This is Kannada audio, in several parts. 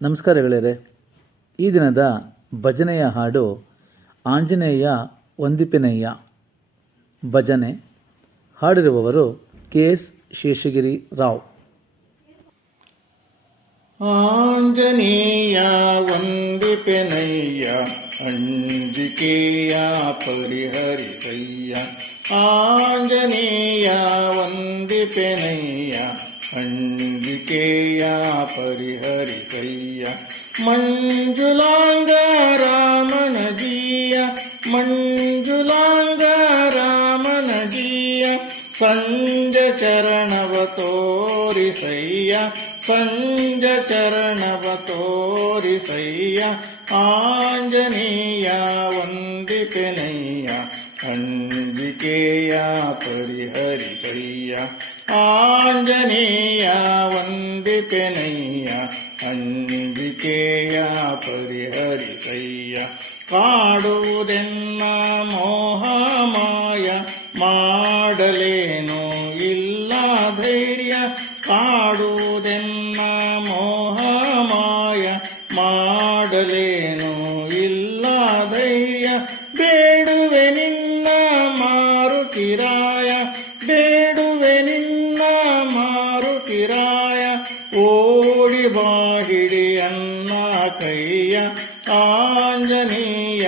ನಮಸ್ಕಾರ ಗೆಳೆಯರೆ. ಈ ದಿನದ ಭಜನೆಯ ಹಾಡು ಆಂಜನೇಯ ವಂದಿಪೆನಯ್ಯ. ಭಜನೆ ಹಾಡಿರುವವರು KS ಶೇಷಗಿರಿ ರಾವ್. ಆಂಜನೇಯ ವಂದಿಪೆನಯ್ಯ, ಅಂಜಿಕೆಯ ಪರಿಹರಿಸಯ್ಯ. ಆಂಜನೇಯ ವಂದಿಪೆನಯ್ಯ, ಅಂಜಿಕೆಯ ಪರಿಹರಿಸಯ್ಯ. ಮಂಜುಲಾಂಗ ರಾಮನಗೀಯ, ಮಂಜುಲಾಂಗ ರಾಮನಗೀಯ. ಸಂಜ ಚರಣವ ತೋರಿಸಯ್ಯ, ಸಂಜ ಚರಣವ ತೋರಿಸಯ್ಯ. ಆಂಜನೇಯ ವಂದಿಪೆನಯ್ಯ, ಅಂಜಿಕೆಯ ಪರಿಹರಿಸಯ್ಯ. ಆಂಜನೇಯ ವಂದಿಪೆನಯ್ಯ, ಅಂಜಿಕೆಯ ಪರಿಹರಿಸಯ್ಯ. ಕಾಡುವುದೆನ್ನ ಮೋಹಮಾಯ, ಮಾಡಲೇನೋ ಇಲ್ಲ ಧೈರ್ಯ. ಕಾಡುವುದೆನ್ನ ಮೋಹಮಾಯ, ಮಾಡಲೇನೋ ಇಲ್ಲ ಧೈರ್ಯ. ಬೇಡುವೆ ನಿನ್ನ ಮಾರುತಿರಾಯ, ಬೇಡುವೆ ನಿನ್ನ ಮಾರುತಿರಾಯ. ಓಡಿ ಬಾ ಹಿಡಿಯನ್ನ ಕೈಯ. ಆಂಜನೇಯ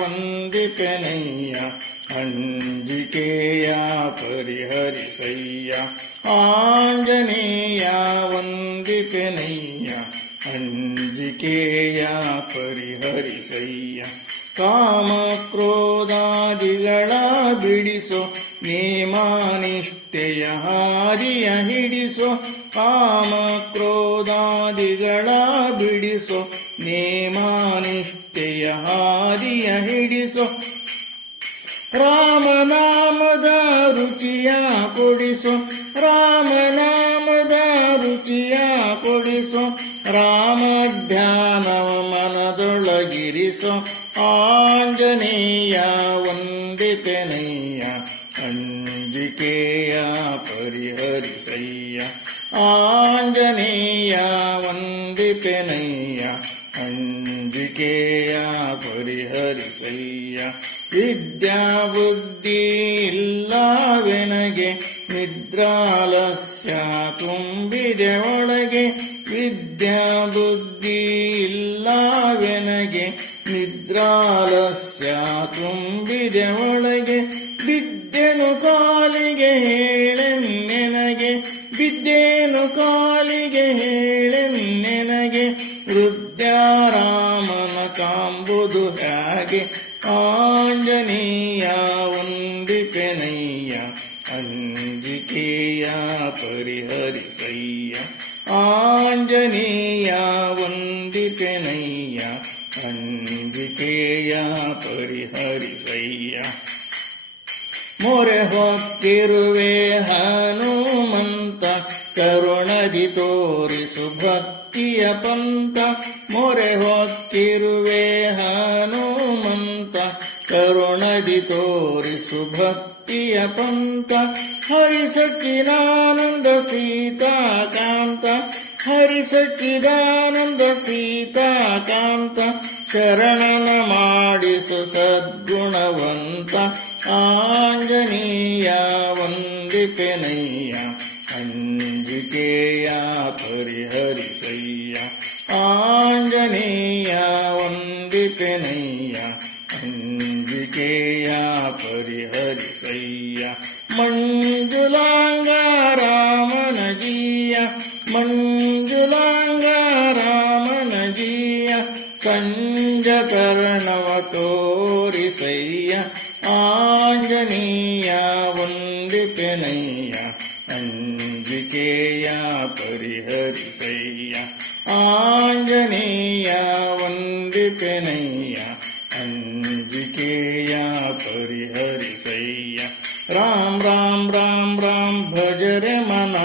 ವಂದಿಪೆನಯ್ಯ, ಅಂಜಿಕೆಯ ಪರಿಹರಿಸಯ್ಯ. ಆಂಜನೇಯ ವಂದಿಪೆನಯ್ಯ, ಅಂಜಿಕೆಯ ಪರಿಹರಿಸಯ್ಯ. ಕಾಮ ಕ್ರೋಧಾದಿಗಳ ಬಿಡಿಸೋ, ನೇಮಾನಿಷ್ಠೆಯ ಹಾದಿಯ ಹಿಡಿಸೋ. ಕಾಮ ಕ್ರೋಧಾದಿಗಳ ಬಿಡಿಸೋ, ನೇಮಾನಿಷ್ಠೆಯ ಹಾದಿಯ ಹಿಡಿಸೋ. ರಾಮನಾಮದ ರುಚಿಯ ಕೊಡಿಸೋ, ರಾಮನಾಮದ ರುಚಿಯ ಕೊಡಿಸೋ. ರಾಮ ಧ್ಯಾನವ ಮನದೊಳಗಿರಿಸೋ. ಆಂಜನೇಯ ವಂದಿಪೆನಯ್ಯ, ಅಂಜಿಕೆಯ ಪರಿಹರಿಸಯ್ಯ. ಆಂಜನೇಯ ವಂದಿಪೆನಯ್ಯ, ಅಂಜಿಕೆಯ ಪರಿಹರಿಸಯ್ಯ. ವಿದ್ಯಾ ಬುದ್ಧಿ ಇಲ್ಲವೆನಗೆ, ನಿದ್ರಾಲಸ್ಯ ತುಂಬಿದೆ ಒಳಗೆ. ವಿದ್ಯಾ ಬುದ್ಧಿ ಇಲ್ಲವೆನಗೆ, ನಿದ್ರಾಲಸ್ಯ ತುಂಬಿದೆ ಒಳಗೆ. ಬಿದ್ದೆನು ಕಾಲಿಗೆ ಹೇಳೆನ್ನೆನಗೆ, ಬಿದ್ದೇನು ಕಾಲಿಗೆ ಹೇಳೆನ್ನೆನಗೆ. ವೃದ್ಧಾರಾಮನ ಕಾಂಬುದು ಹೇಗೆ. ಆಂಜನೇಯ ವಂದಿಪೆನಯ್ಯ, ಅಂಜಿಕೆಯ ಪರಿಹರಿಸಯ್ಯ. ಆಂಜನೇಯ ವಂದಿಪೆನಯ್ಯ, ಅಂಜಿಕೆಯ ಪರಿಹರಿಸಯ್ಯ. ಮೊರೆ ಹೊಕ್ಕಿರುವೆ ಹನುಮಂತ, ಕರುಣದಿ ತೋರಿಸು ಭಕ್ತಿಯ ಪಂಥ. ಮೊರೆ ಹೊಕ್ಕಿರುವೆ ಹನುಮಂತ, ಕರುಣದಿ ತೋರಿಸು ಭಕ್ತಿಯ ಪಂಥ. ಹರಿಸಚ್ಚಿದಾನಂದ ಸೀತಾಕಾಂತ, ಹರಿಸಚ್ಚಿದಾನಂದ ಸೀತಾಕಾಂತ. ಶರಣನ ಮಾಡಿಸು ಸದ್ಗುಣವಂತ. ಆಂಜನೇಯ ವಂದಿಪೆನಯ್ಯ, ಅಂಜಿಕೆಯ ಪರಿಹರಿಸಯ್ಯ. ಆಂಜನೇಯ ವಂದಿಪೆನಯ್ಯ, ಅಂಜಿಕೆಯ ಪರಿಹರಿಸಯ್ಯ. ಮಂಜುಲಾಂಗ ರಾಮನಗೀಯ, ಮಂಜುಲಾಂಗ ರಾಮನಗೀಯ. ಸಂಜ ಕರ್ಣವ ತೋರಿಸಯ್ಯ. ಆಂಜನೇಯ ವಂದಿಪೆನಯ್ಯ, ಅಂಜಿಕೆಯ ಪರಿಹರಿಸಯ್ಯ. ಆಂಜನೇಯ ವಂದಿಪೆನಯ್ಯ, ಅಂಜಿಕೆಯ ಪರಿಹರಿಸಯ್ಯ. ರಾಮ್ ರಾಮ್ ರಾಮ್ ರಾಮ್ ಭಜರೆ ಮನ,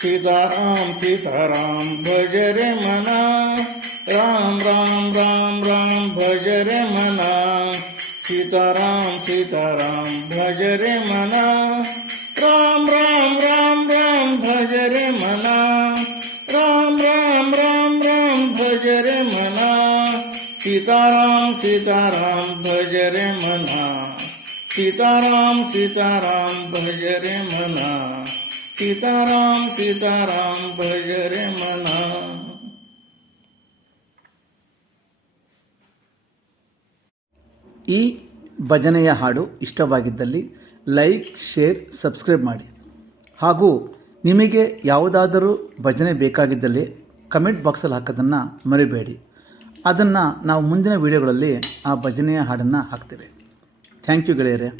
ಸೀತಾರಾಮ್ ಸೀತಾರಾಮ್ ಭಜರೆ ಮನ. ರಾಮ್ ರಾಮ್ ರಾಮ್ ರಾಮ್ ಭಜರೆ ಮನ, ಸೀತಾರಾಮ್ ಸೀತಾರಾಮ್ ಭಜರೆ ಮನ. ರಾಮ್ ರಾಮ್ ರಾಮ್ ರಾಮ್ ಭಜರೆ ಮನ, ರಾಮ್ ರಾಮ್ ರಾಮ್ ರಾಮ್ सीताराम सीताराम भज रे मना सीताराम सीताराम भज रे मना सीताराम सीताराम भज रे मना ಈ ಭಜನೆಯ ಹಾಡು ಇಷ್ಟವಾಗಿದ್ದಲ್ಲಿ ಲೈಕ್, ಶೇರ್, ಸಬ್ಸ್ಕ್ರೈಬ್ ಮಾಡಿ. ಹಾಗೂ ನಿಮಗೆ ಯಾವುದಾದರೂ ಭಜನೆ ಬೇಕಾಗಿದ್ದಲ್ಲಿ ಕಮೆಂಟ್ ಬಾಕ್ಸಲ್ಲಿ ಹಾಕೋದನ್ನು ಮರಿಬೇಡಿ. ಅದನ್ನು ನಾವು ಮುಂದಿನ ವೀಡಿಯೋಗಳಲ್ಲಿ ಆ ಭಜನೆಯ ಹಾಡನ್ನು ಹಾಕ್ತೇವೆ. ಥ್ಯಾಂಕ್ ಯು ಗೆಳೆಯರೇ.